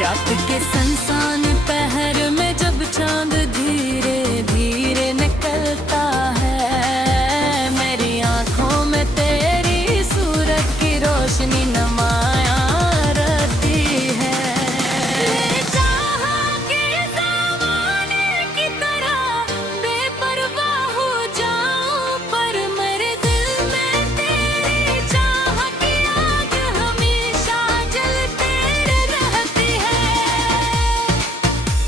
रात के सनसान पहर में जब चांद धीरे धीरे निकलता है, मेरी आंखों में तेरी सूरत की रोशनी नुमाया रहती है। ले चाह के ज़माने की तरह बेपरवाह हो जाऊं, पर मेरे दिल में तेरी चाह की आग हमेशा जलते रहती है।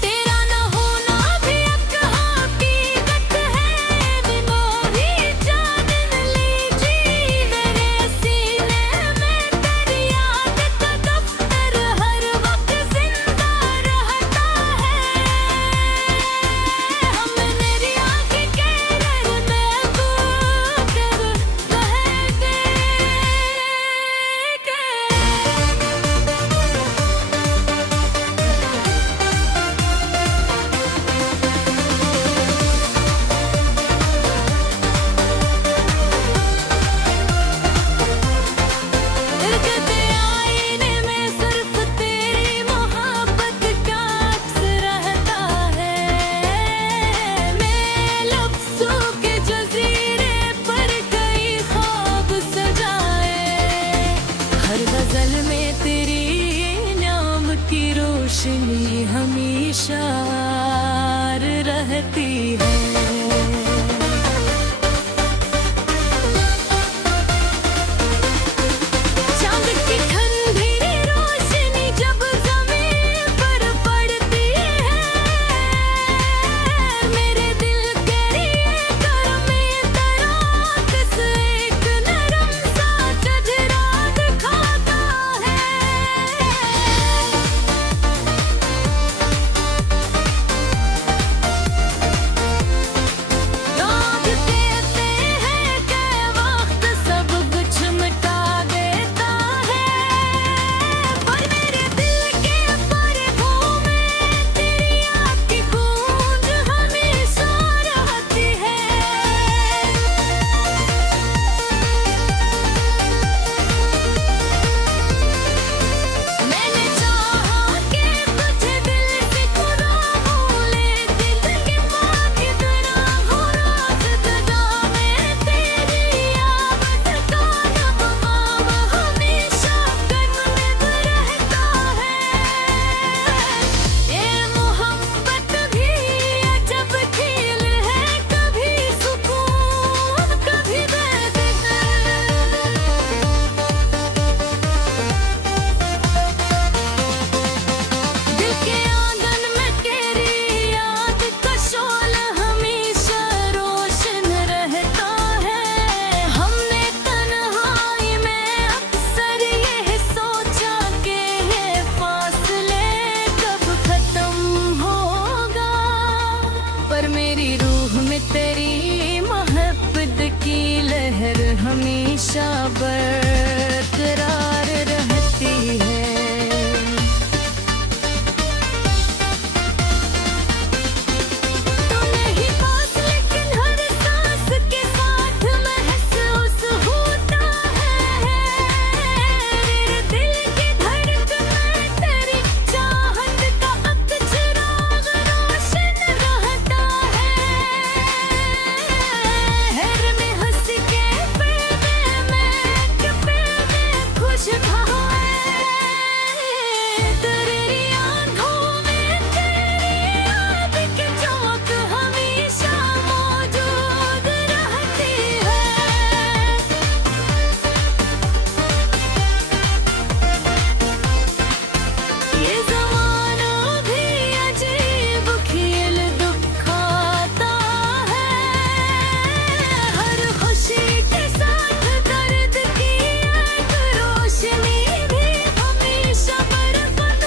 तेरा न होना भी एक हकीकत है, बिमोही चांदन लीजिए मेरे सीने में तेरी याद का दफ्तर हर वक्त जिंदा रहता है। हम मेरी आँखें के रहने को कब कहेंगे दिलकते आईने में सिर्फ तेरी मोहब्बत का अक्स रहता है। मैं लफ्ज़ों के जज़ीरे पर कई ख्वाब सजाए, हर गज़ल में तेरी नाम की रोशनी हमेशा रहती है। चांद की ठंडी रोशनी जब ज़मीन पर पड़ती है, मेरे दिल के लिए गर्मी तराक से एक नरम सा चेहरा दिखाता है। लोग कहते हैं कि वक्त सब कुछ मिटा देता है, पर मेरे दिल के पर्दों में तेरी याद की गूंज हमेशा रहती है। मैंने चाहा कि तुझे दिल से खुदा हूँ, लेकिन के पास कितना हो रात जगा में तेरी याद का नगमा हमेशा कान में रहता है। ये मोहब्बत भी अजब खेल है, कभी सुकून कभी दर्द। दिल के आंगन में तेरी याद का शोला हमेशा रोशन रहता है। हमने तन्हाई में अक्सर ये सोचा कि ये फासले कब खत्म होगा, पर मेरी रूह में तेरी मोहब्बत की लहर हमेशा बरकरार रहती है। तू नहीं पास लेकिन हर सांस के साथ महसूस होता है। मेरे दिल की धड़कन में तेरी चाहत का चिराग रोशन रहता है। हर में हंस के पे में खुश रोशनी भी हमेशा बरकत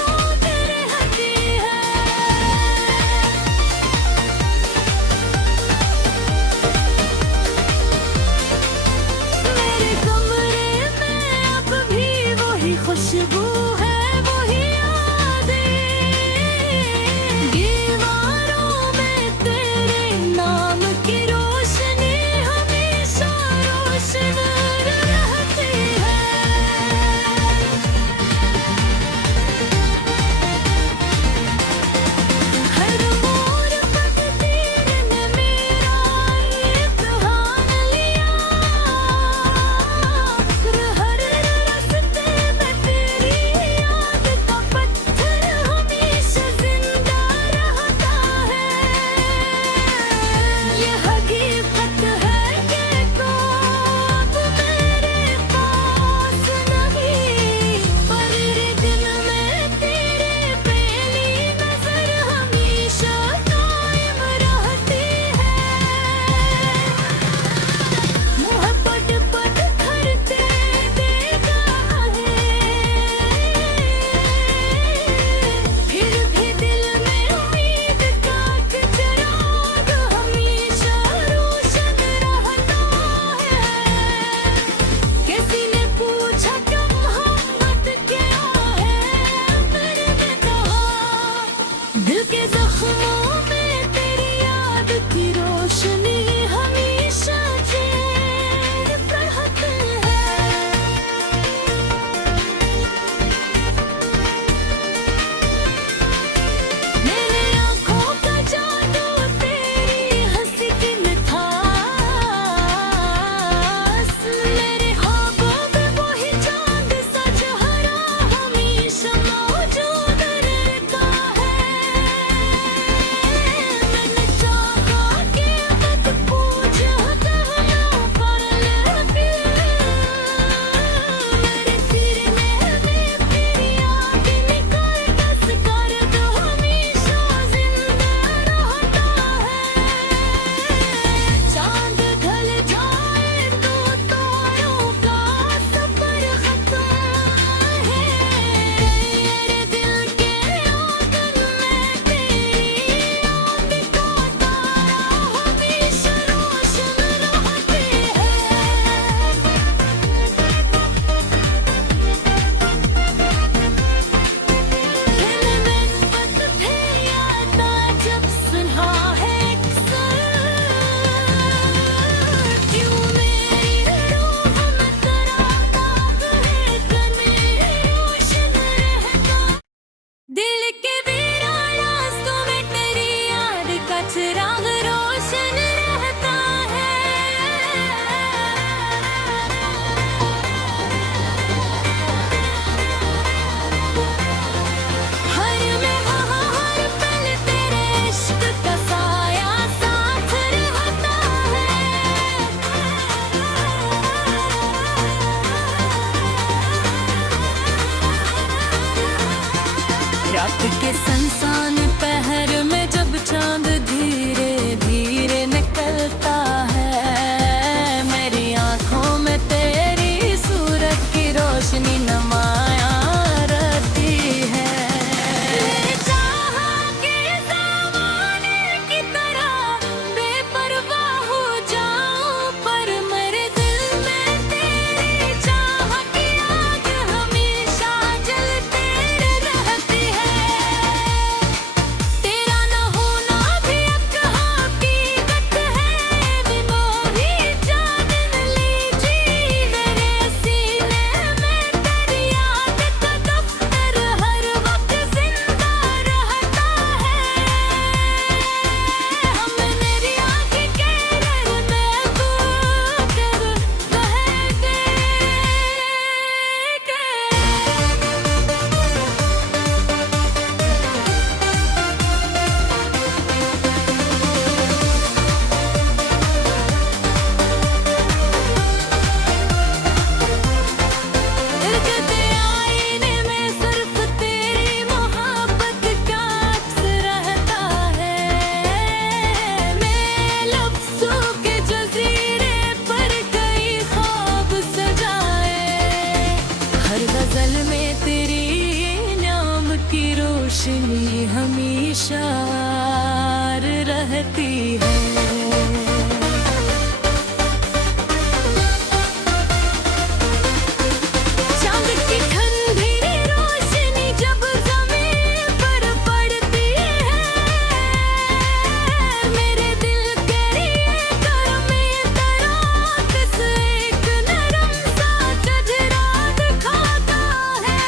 रात के संसान पहर में जब चांद धीरे धीरे निकलता है, मेरी आंखों में तेरी सूरत की रोशनी नमाया रहती है। ले चाह के ज़माने की तरह बेपरवाह हो जाऊं, पर मेरे दिल में तेरी चाह की आग हमेशा जलते रहती है। तेरा न होना भी एक हकीकत है, मेमोरी जान लीजिए मेरे सीने में तेरी याद का दफ्तर हर वक्त जिंदा रहता है। हम मेरी आँखें के रहने को कर धड़कते आईने में सिर्फ तेरी मोहब्बत का अक्स रहता है। मैं लफ्ज़ों के जज़ीरे पर कई ख्वाब सजाए, हर गज़ल में तेरी नाम की रोशनी हमेशा रहती है। चांद की ठंडी रोशनी जब ज़मीन पर पड़ती है, मेरे दिल के लिए गर्मी तराक से एक नरम सा चेहरा दिखाता है।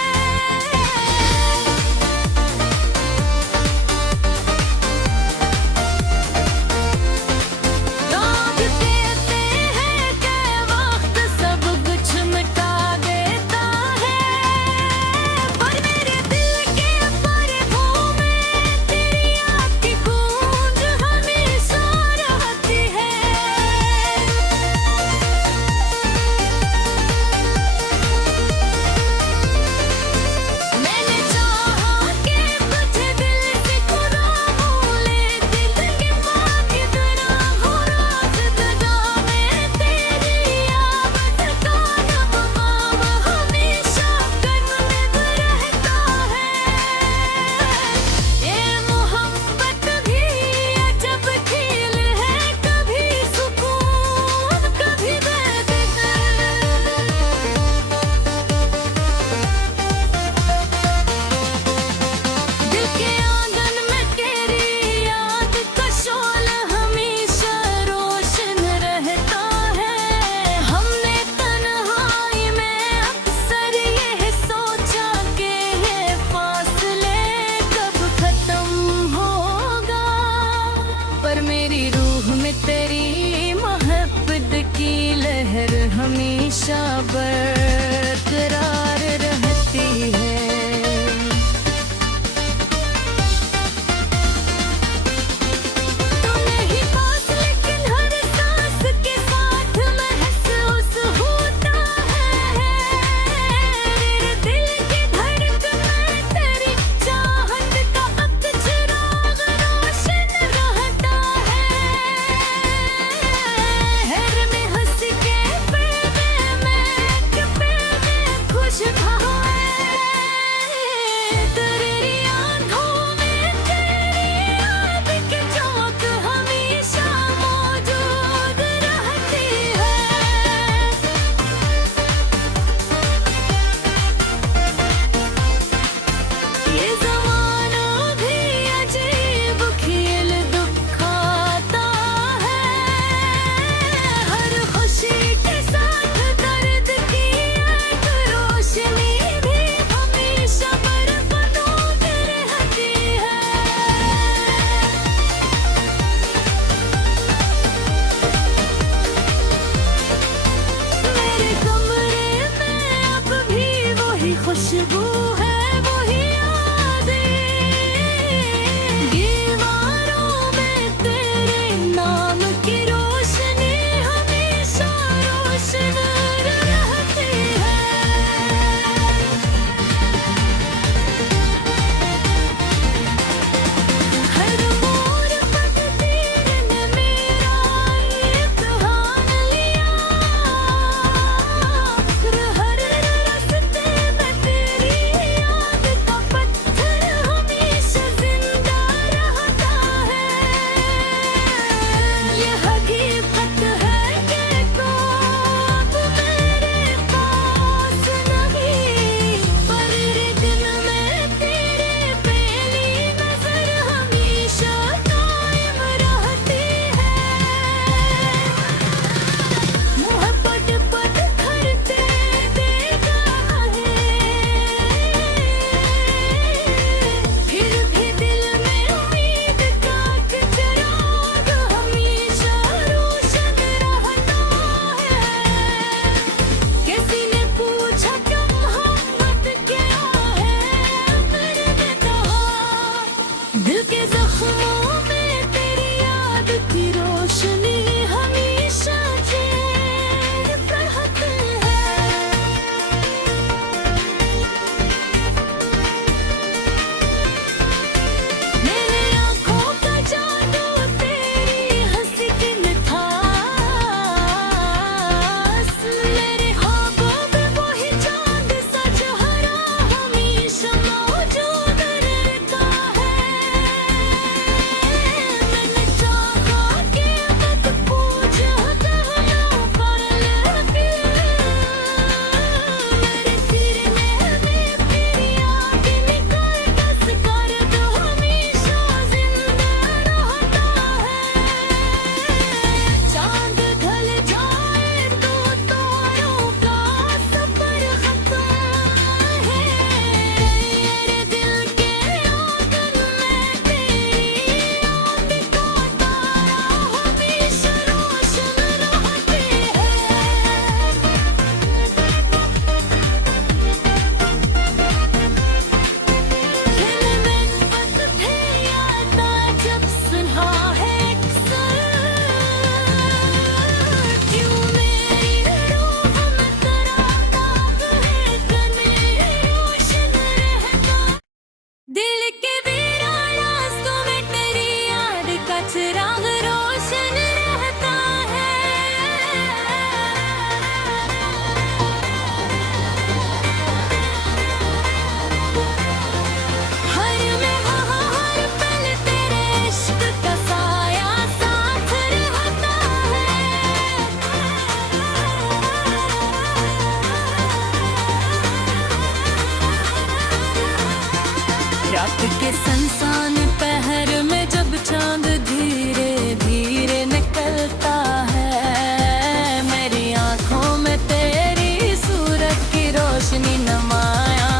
रात के सनसान पहर में जब चांद धीरे धीरे निकलता है, मेरी आंखों में तेरी सूरत की रोशनी नुमाया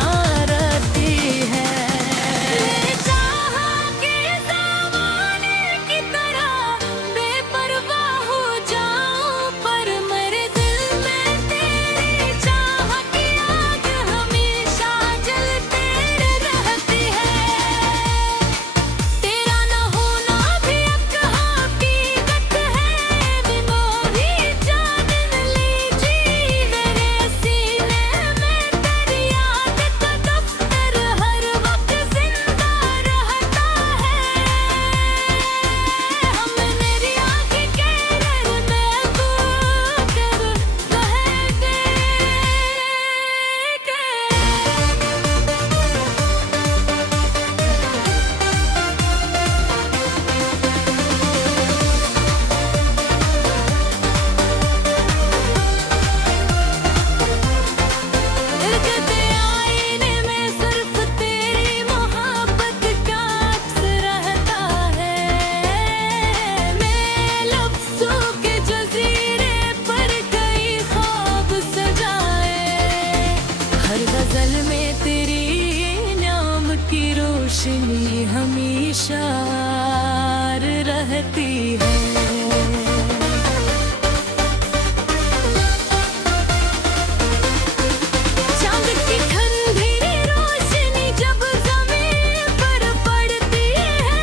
रहती है। मेरे चाहा के ज़माने की तरह बेपरवाह हो जाऊं, पर मेरे दिल में तेरी चाह की आग हमेशा जलते रहती है। तेरा न होना भी एक हकीकत है, बिमोही जान लीजिए मेरे सीने में तेरी याद का दफ्तर हर वक्त जिंदा रहता है। हम मेरी आँखें के महबूब कब कहेंगे दिलकते आईने में सिर्फ तेरी मोहब्बत का अक्स रहता है। मैं लफ्ज़ों के जज़ीरे पर कई ख्वाब सजाए, हर गज़ल में तेरी नाम की रोशनी हमेशा रहती है। चांद की ठंडी रोशनी जब ज़मीन पर पड़ती है,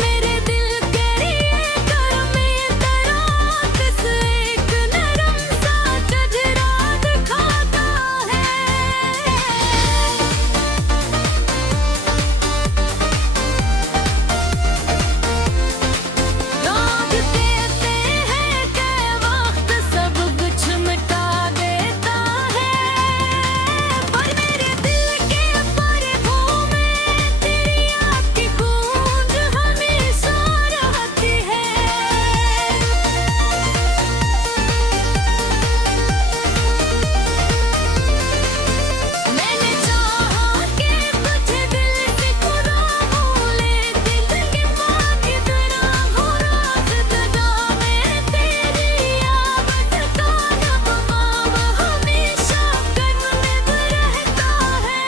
मेरे दिल के लिए गर्मी तराक से एक नरम सा चेहरा दिखाता है। लोग कहते हैं कि वक्त सब कुछ मिटा देता है, पर मेरे दिल के पलकों में तेरी याद की गूंज हमेशा रहती है। मैंने चाहा कि तुझे दिल से खुदा भूले, दिल के पानी तेरा हो राज दगा में तेरी याद का नगमा हमेशा करीब रहता है।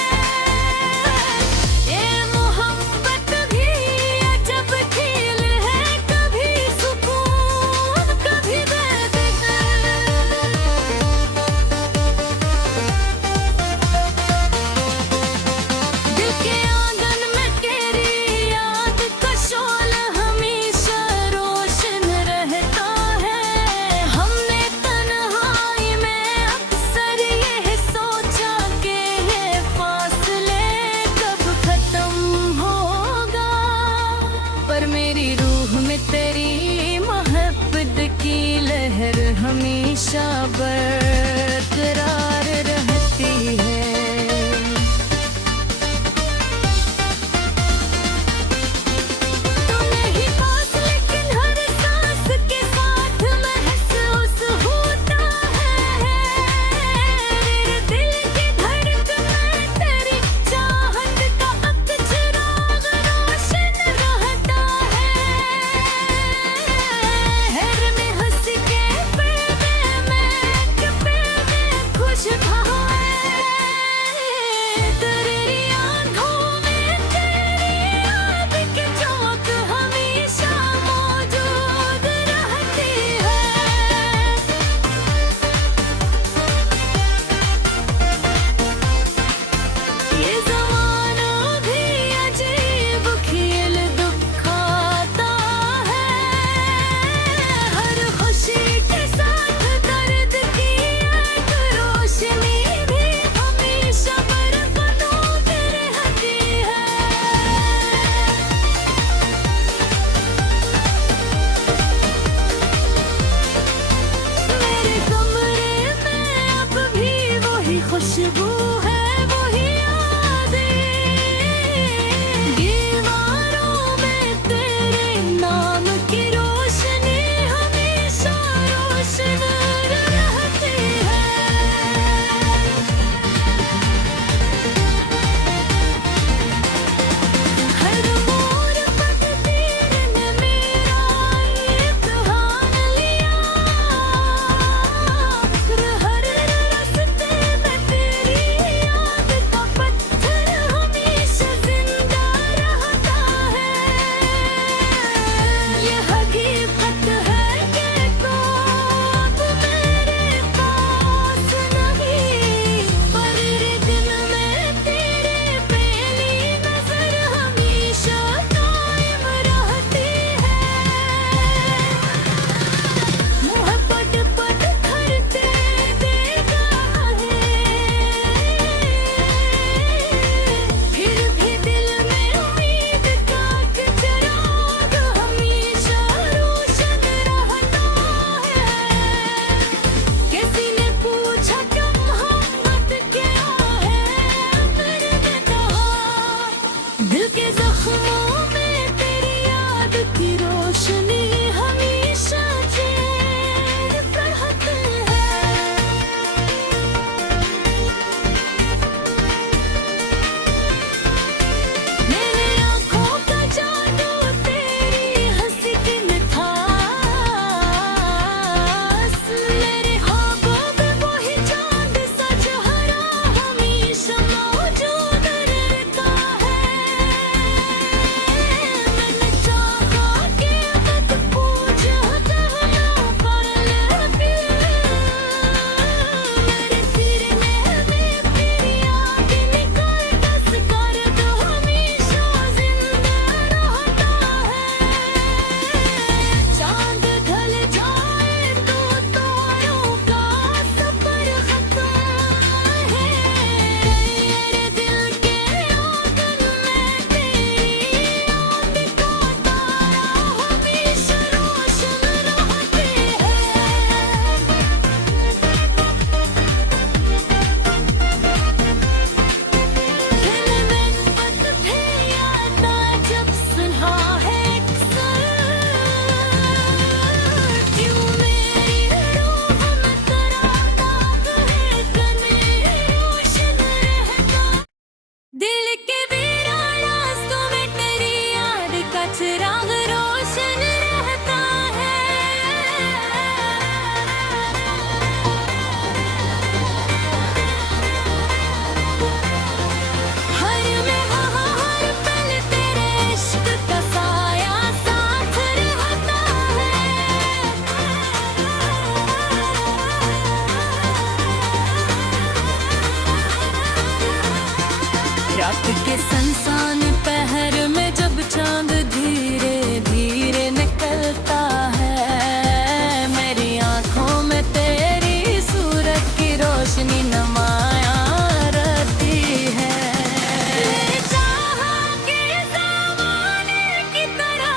ये मोहब्बत भी अजब खेल है, कभी सुकून कभी दर्द। दिल के आंगन में तेरी याद का शोला हमेशा रोशन रहता है। हमने तन्हाई में अक्सर ये सोचा कि ये फासले कब खत्म होगा, पर मेरी रूह में तेरी मोहब्बत की लहर हमेशा बरकरार रहती है। तू नहीं पास लेकिन हर सांस के साथ महसूस होता है। मेरे दिल की धड़कन में तेरी चाहत का अब चिराग रोशन रहता है। हर में हंस के फिर मैं ये सनसान पहर में जब चांद धीरे धीरे निकलता है, मेरी आंखों में तेरी सूरत की रोशनी नमाया रहती है। ले चाहा के ज़माने की तरह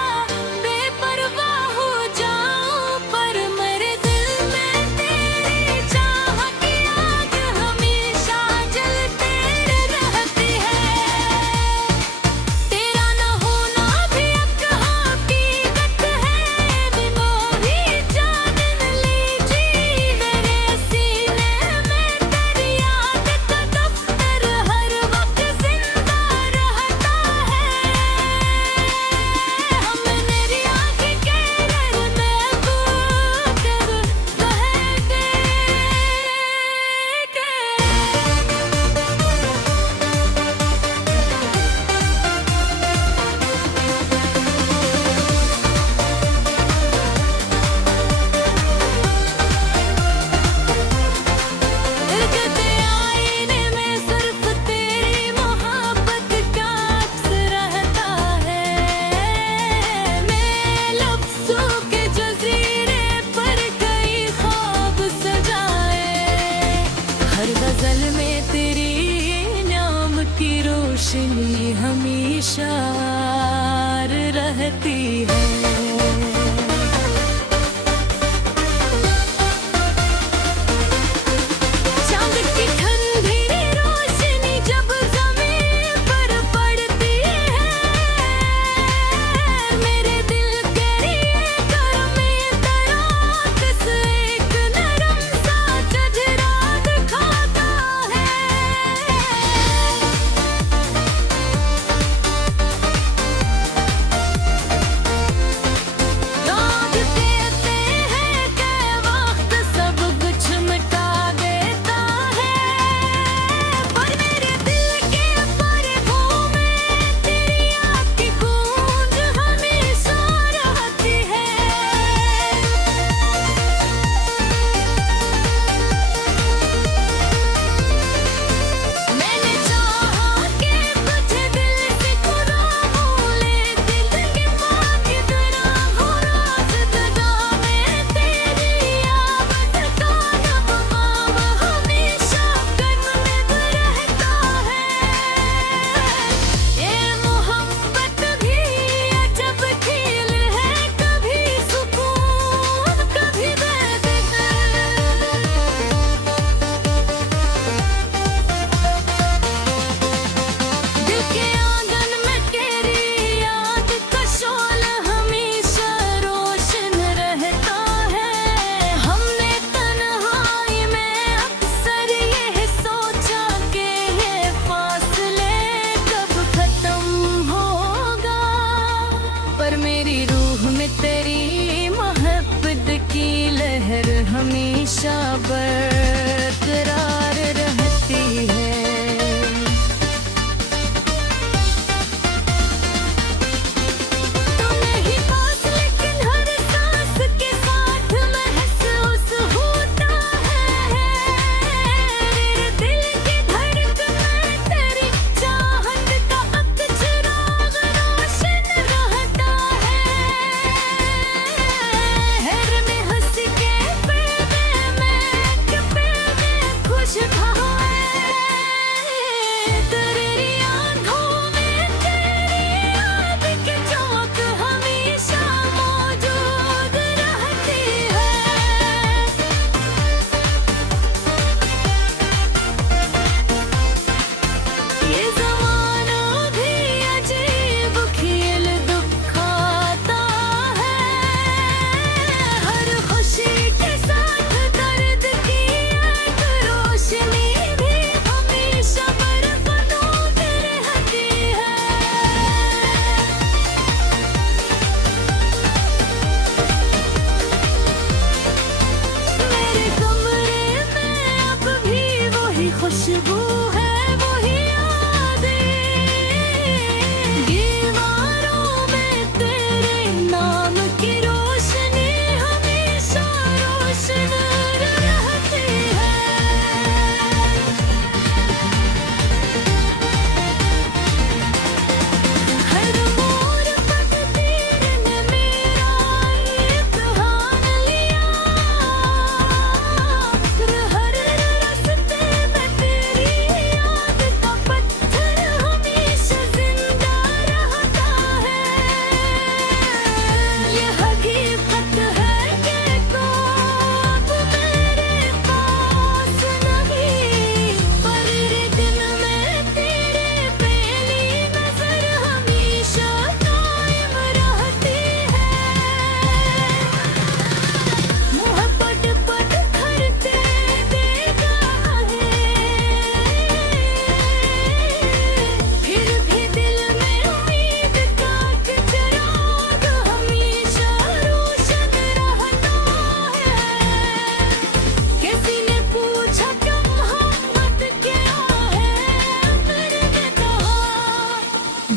बेपरवाह हो जाऊं, पर मेरे दिल में तेरी चाह की आग हमेशा जलते रहती है। तेरा न होना भी एक हकीकत है, बिनो भी जान लीजिए मेरे सीने में तेरी याद का दफ्तर हर वक्त जिंदा रहता है। हम मेरी आँखें के रर महबूब कब कहेंगे दिखते आईने में सिर्फ तेरी मोहब्बत का अक्स रहता है। मैं लफ्ज़ों के जज़ीरे पर कई ख्वाब सजाए, हर गज़ल में तेरी नाम की रोशनी हमेशा रहती है। चांद की ठंडी रोशनी जब ज़मीन पर पड़ती है, मेरे दिल के लिए गर्मी तरात से एक नरम सा चेहरा दिखाता है।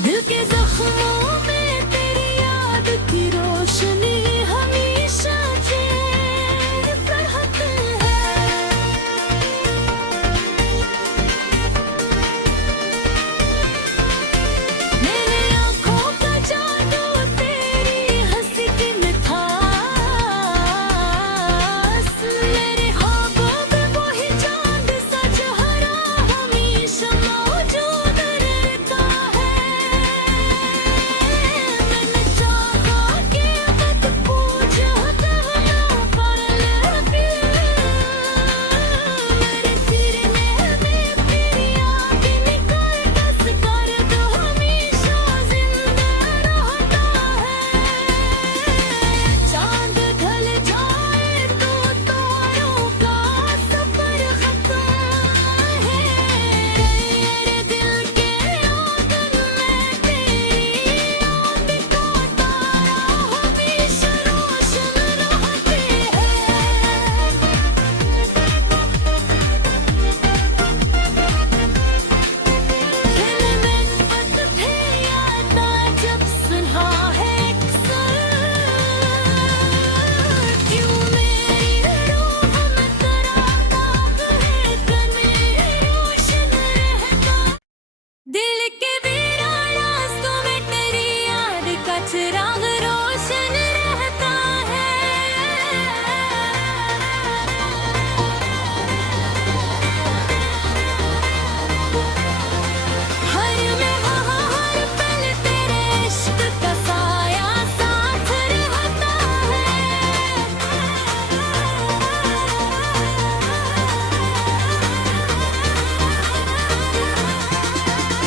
दिल के जख्मों में तेरी याद की रोशनी हमेशा चैन रहती है। मेरी आँखों का जादू तेरी हंसी की मिठास, मेरे ख्वाबों में वही चांद सा चेहरा हमेशा मौजूद रहता है। मैंने चाहा कि मत पूछ कहना पर लगी, मेरे सीने में तेरी याद निकल बस कर दो हमेशा जिंदा रहता है। चांद ढल जाए तो तारों का सफर खत्म है। मेरे दिल के आंगन में तेरी याद का तारा हमेशा रोशन रहती है। दिल में बस थे याद जब सुना है क्यों मेरी रूह में तेरा नाम है, तने रोशन रहता। दिल के वीरान रास्तों में तेरी याद का चिराग रोशन रहता है। हर में वहाँ हर पल तेरे इश्क का साया साथ रहता है।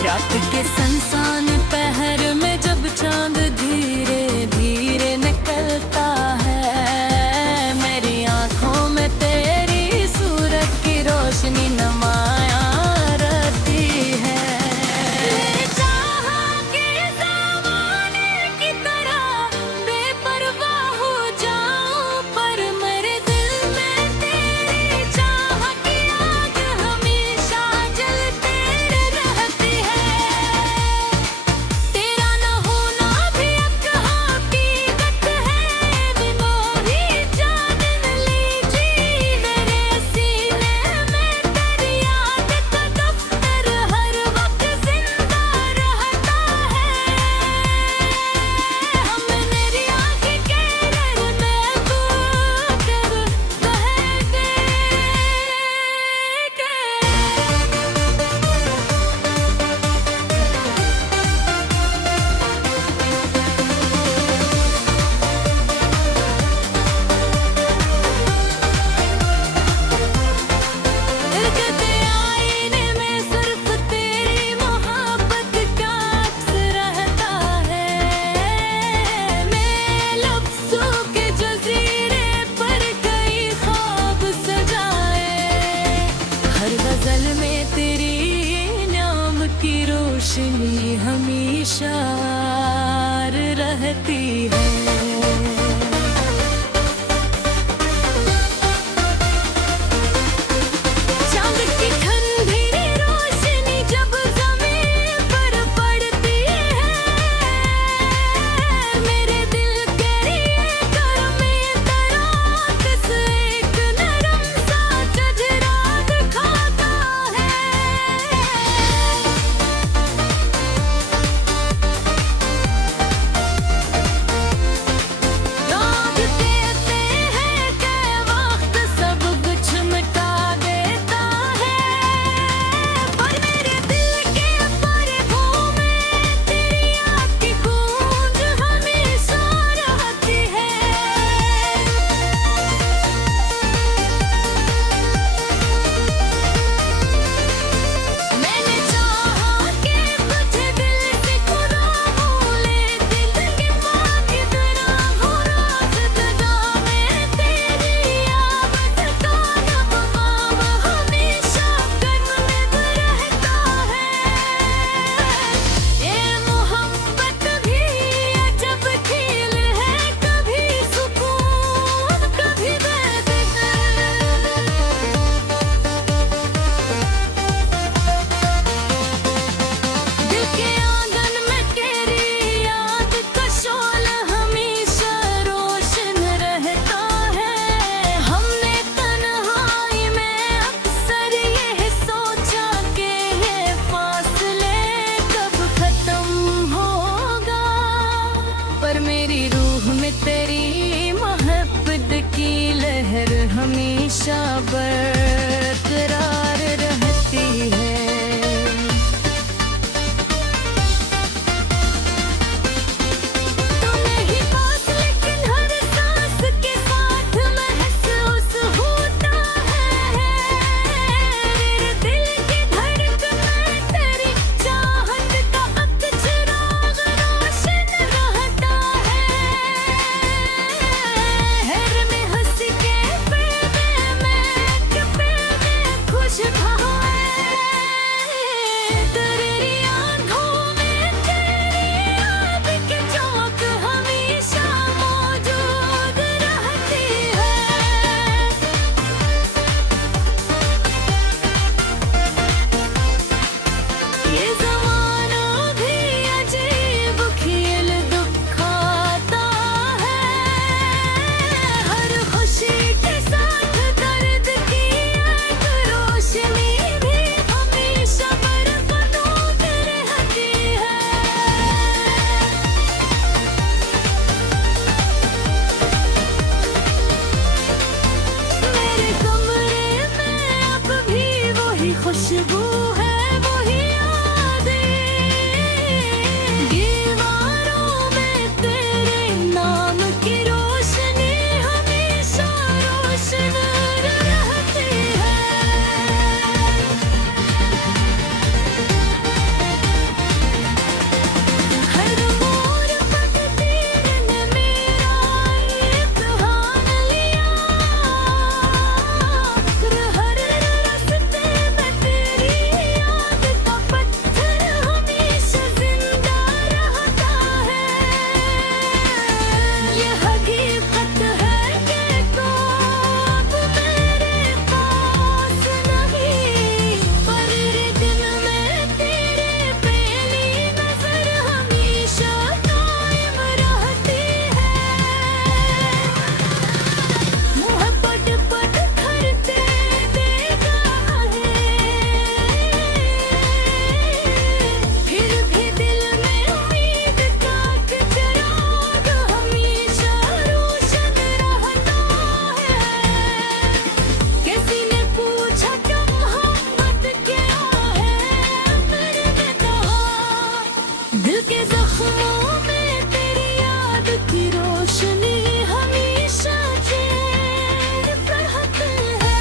रात के सुनसान पहर में जब चांद धीरे धीरे निकलता है, मेरी आंखों में तेरी सूरत की रोशनी नुमाया रहती है। मैंने चाहा कि ज़माने की तरह बेपरवाह हो जाऊं, पर मेरे दिल में तेरी चाह की आग हमेशा जलते रहती है। तेरा न होना भी एक हकीकत है, मोरी जान लीजिए मेरे सीने में तेरी याद का दफ्तर हर वक्त जिंदा रहता है। हम मेरी आँखें के रंग में कब कहेंगे दिलकते आईने में सिर्फ तेरी मोहब्बत का अक्स रहता है। मैं लफ्ज़ों के जज़ीरे पर कई ख्वाब सजाए, हर गज़ल में तेरी नाम की रोशनी हमेशा रहती है। चांद की ठंडी रोशनी जब ज़मीन पर पड़ती है, मेरे दिल के लिए गर्मी तराक से एक नरम सा चेहरा दिखाता है। हमेशा बरकरार रहती है। तू नहीं पास लेकिन हर सांस के साथ महसूस होता है। मेरे दिल की धड़कन में तेरी चाहत का अब चिराग रोशन रहता है। हर में हंस के खुश तेरी आंखों में तेरी याद की चमक हमेशा मौजूद रहती है। ये ज़माना भी अजीब खेल दिखाता है। हर खुशी के साथ दर्द की एक रोशनी भी हमेशा बरकरार रहती है। मेरे कमरे में अब भी वही खुशबू है, वही यादें। दीवारों में तेरे नाम की रोशनी हमेशा रोशन रहती है। हर मोड़ पर तीर ने मेरा इम्तिहान लिया। हर रास्ते में तेरी याद का पत्थर हमेशा जिंदा रहता है। ये हकीकत है कि तू अब मेरे पास नहीं, पर दिन में तेरे पहली नजर हमेशा कायम रहती है। मुँह पट पट करते देखा है, फिर भी दिल में उम्मीद का चिराग हमेशा रोशन रहता है। किसी ने पूछा क्यों मोहब्बत क्या है, मैंने कहा दिल के जख्मों में तेरी याद की रोशनी हमेशा चैन रहती है।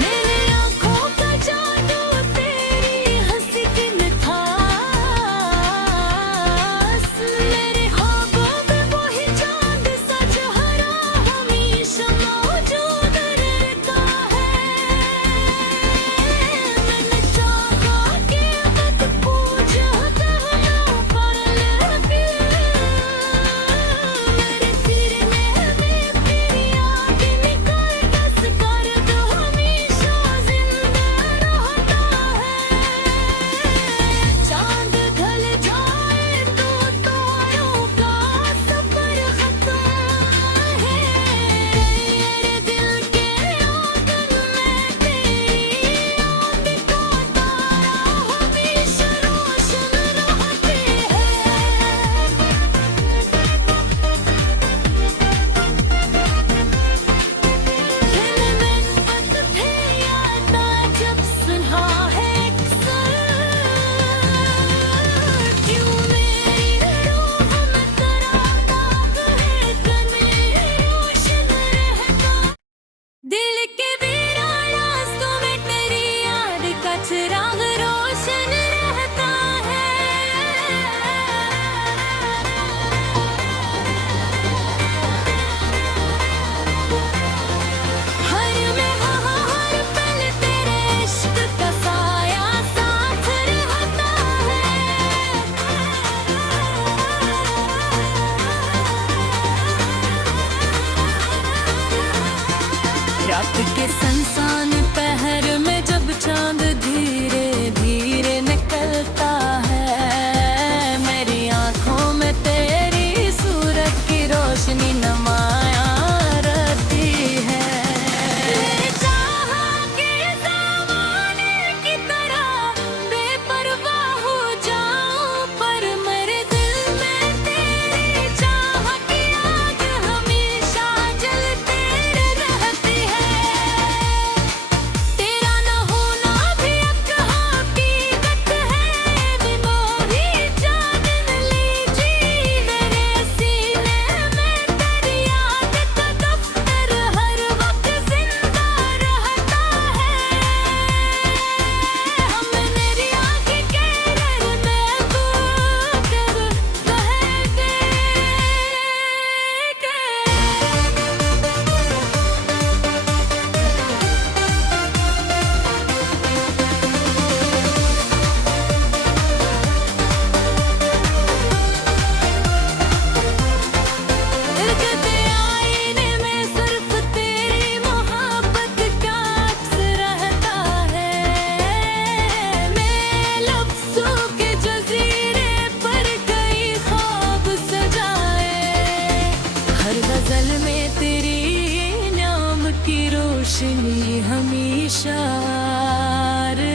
मेरी आँखों का जादू तेरी हंसी की मिठास। मेरे ख्वाबों में वही चांद सा चेहरा हमेशा मौजूद रहता है।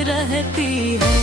रहती है।